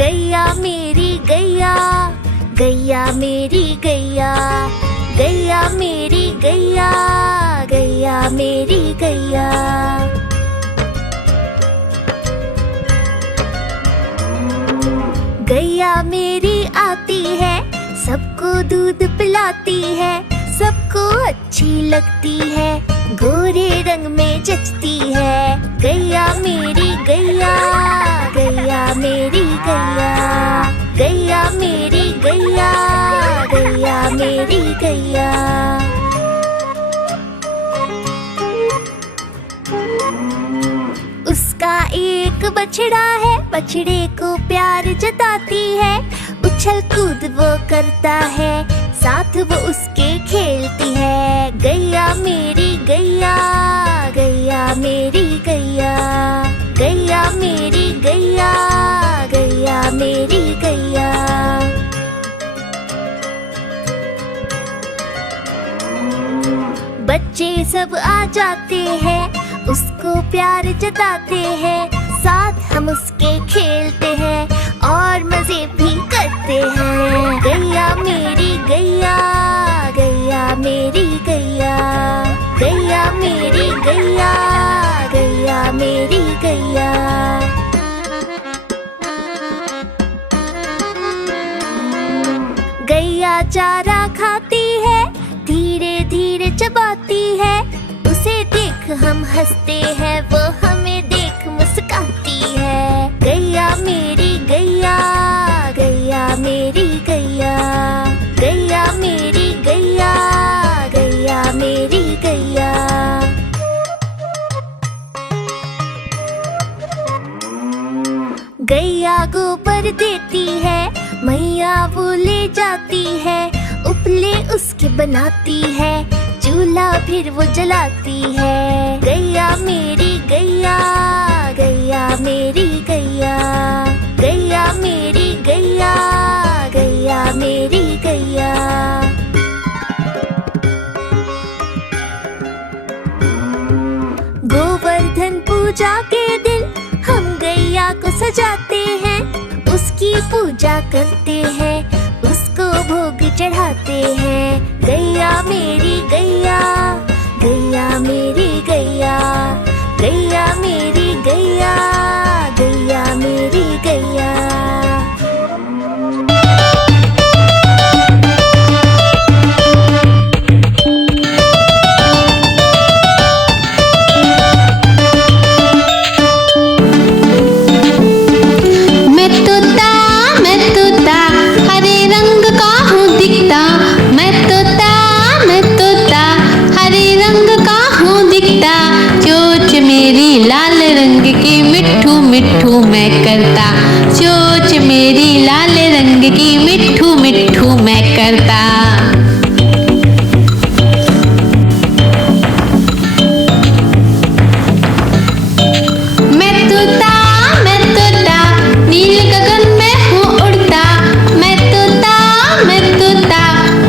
गैया मेरी गैया, गैया मेरी गैया, गैया मेरी गैया, गैया मेरी गैया। गैया मेरी आती है, सबको दूध पिलाती है, सबको अच्छी लगती है, गोरे रंग में जचती है। गैया मेरी गैया, गैया मेरी गैया, गैया मेरी गैया, गैया मेरी गैया। उसका एक बछड़ा है, बछड़े को प्यार जताती है, उछल कूद वो करता है, साथ वो उसके खेलती है। गैया मेरी गैया, गैया मेरी गैया, गैया मेरी गैया, गैया मेरी गैया। बच्चे सब आ जाते हैं, उसको प्यार जताते हैं, साथ हम उसके खेलते हैं और मजे भी करते हैं। गैया मेरी गैया, गैया मेरी गैया, गैया मेरी गैया, गैया मेरी गैया। गैया चारा खाती है, धीरे धीरे चबाती है, उसे देख हम हंसते हैं, वो हमें देख मुस्काती है। गैया मेरी गैया, गैया मेरी गैया, गैया मेरी गैया, गैया मेरी गैया। गैया गोबर देती है, मैया वो ले जाती है, उपले उसके बनाती है, चूल्हा फिर वो जलाती है। गैया मेरी गैया, गैया मेरी गैया, गैया मेरी गैया, गैया मेरी गैया। गोवर्धन पूजा के दिन हम गैया को सजाते हैं, उसकी पूजा करते हैं, उसको भोग चढ़ाते हैं। गैया मेरी गैया, गैया मेरी गैया, गैया मेरी गैया, गैया मेरी गैया। मिट्ठू मैं करता, चोंच मेरी लाल रंग की मिट्ठू मिट्ठू मैं करता। मैं तोता नील गगन में हूँ उड़ता, मैं तोता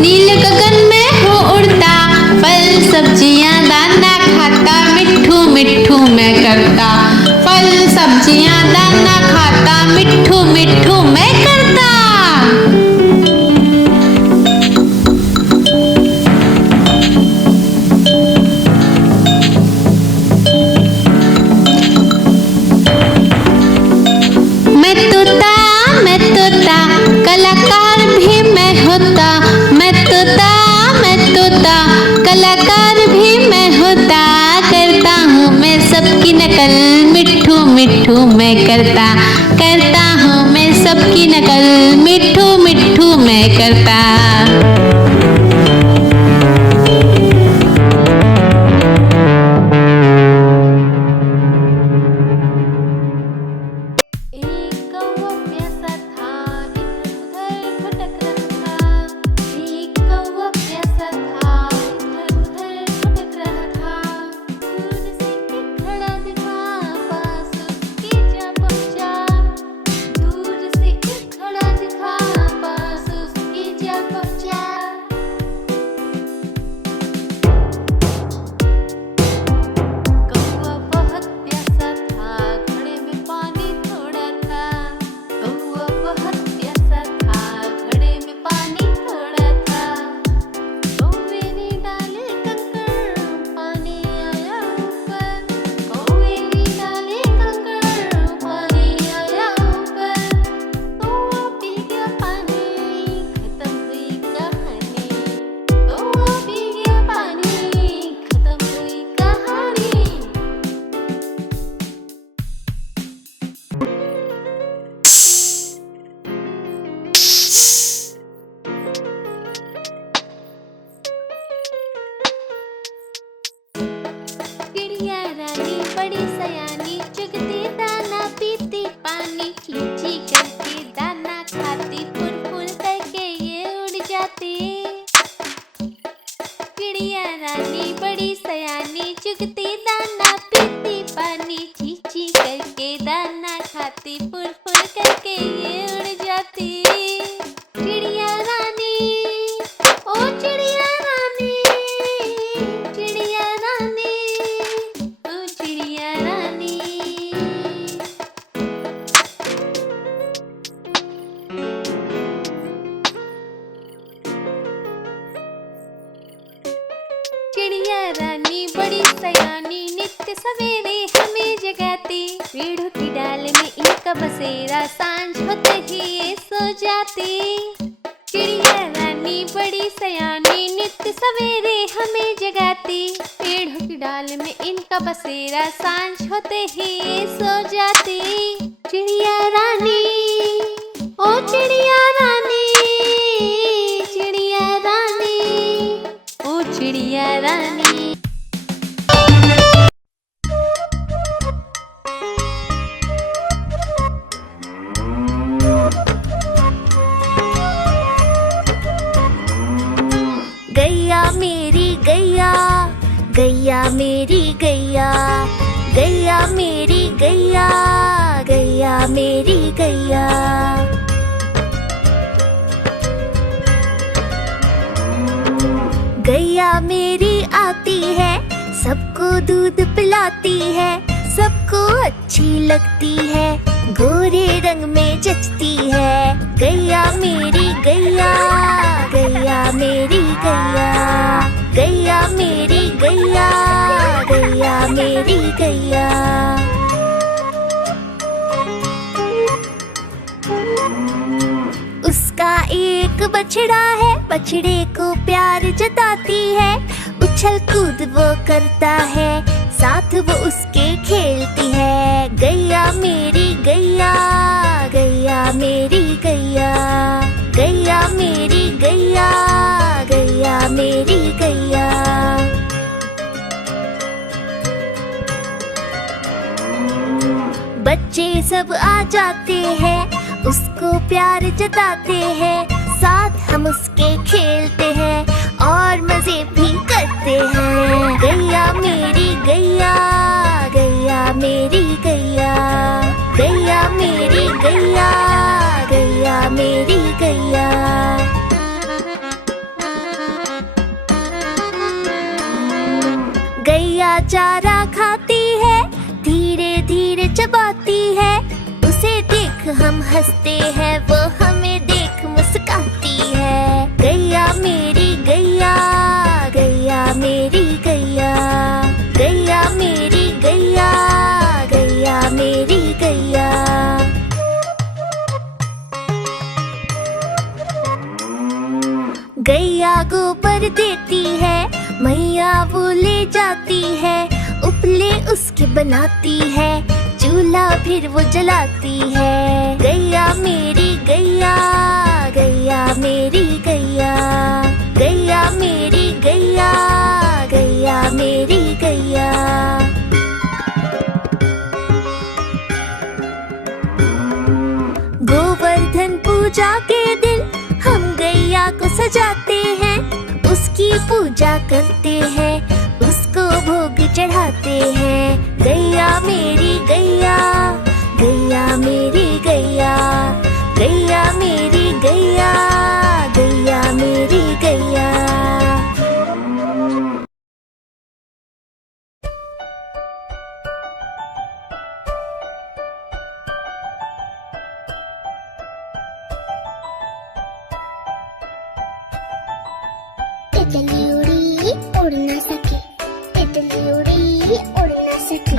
नील गगन में हूँ उड़ता, फल सब्जियाँ दाना खाता, मिट्ठू मिट्ठू मैं करता, फल सब्जियाँ दाना खाता, मिट्ठू मिट्ठू मैं करता। मैं तोता कलाकार भी मैं होता, मैं तोता कलाकार भी मैं होता, करता हूँ मैं सबकी नकल, मिट्ठू मिट्ठू मैं करता हूँ मैं सबकी नकल, मिट्ठू मिट्ठू मैं करता। जा खाती फुर फुर करके ये उड़ जाती। चिड़िया रानी, ओ चिड़िया रानी, चिड़िया रानी, ओ चिड़िया रानी। चिड़िया रानी बड़ी सयानी, नित्य सवेरे हमें जगाती। पेड़ों की डाल में इनका बसेरा, सांझ होते ही ये सो जाती। चिड़िया रानी बड़ी सयानी, नित्य सवेरे हमें जगाती। पेड़ों की डाल में इनका बसेरा, सांझ होते ही ये सो जाती। चिड़िया रानी, ओ चिड़िया रानी, चिड़िया रानी, ओ चिड़िया रानी। गैया मेरी गैया, गैया मेरी गैया, गैया मेरी गैया, गैया मेरी गैया। गैया मेरी आती है, सबको दूध पिलाती है, सबको अच्छी लगती है, गोरे रंग में जचती है। गैया मेरी गैया, गैया मेरी गैया, गैया मेरी गैया, गैया मेरी गैया। उसका एक बछड़ा है, बछड़े को प्यार जताती है, उछल कूद वो करता है, साथ वो उसके खेलती है। गैया मेरी गैया, गैया मेरी गैया, गैया मेरी गैया, गैया मेरी गैया। बच्चे सब आ जाते हैं, उसको प्यार जताते हैं, साथ हम उसके खेलते हैं और मजे भी करते हैं। गैया मेरी गैया, गैया मेरी गैया, गैया मेरी गैया, गैया मेरी गैया। गैया चारा खाती है, धीरे धीरे चबाती है, उसे देख हम हंसते हैं, वो हमें देख मुस्काती है। गैया मेरी गैया, गैया मेरी गैया, गैया मेरी गैया, गैया मेरी गैया। गैया गोबर देती है, मैया वो ले जाती है, उपले उसके बनाती है, चूल्हा फिर वो जलाती है। गैया मेरी गैया, गैया मेरी गैया, गैया मेरी गैया, गैया मेरी गैया। गोवर्धन पूजा के दिन हम गैया को सजाते हैं, उसकी पूजा करते हैं, उसको भोग चढ़ाते हैं। गैया मेरी गैया, गैया मेरी गैया, गैया मेरी गैया, गैया मेरी गैया। तितली उड़ी उड़ ना सकी, तितली उड़ी उड़ ना सकी,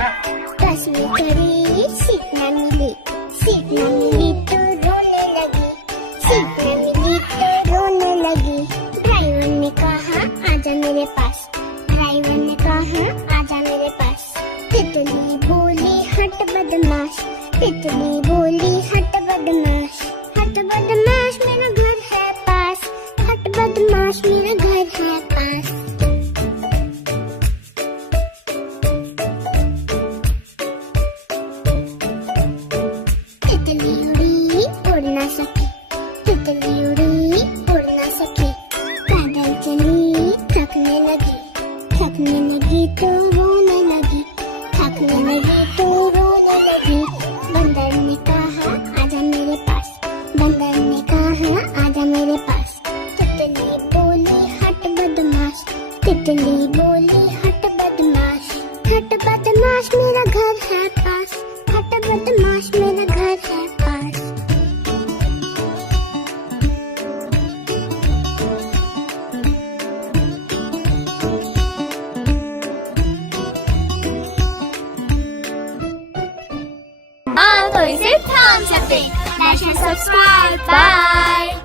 बस में खड़ी सीट न मिली, सीट न मिली तो रोने लगी, सीट न मिली तो रोने लगी। ड्राइवर ने कहा आजा मेरे पास, ड्राइवर ने कहा आजा मेरे पास। तितली बोली हट बदमाश, तितली बोली हट बदमाश, हट बदमाश मेरा घर है पास, हट बदमाश मेरा घर है पास। तितली उड़ी उड़ ना सकी, तितली उड़ी उड़ ना सकी, पैदल चली थकने लगी, थकने लगी तो रोने लगी, थकने लगी तो रोने लगी। बंदर ने बदमाश मेरा घर है पास। तो इसे ध्यान से देख, लाइक एंड सब्सक्राइब। बाय।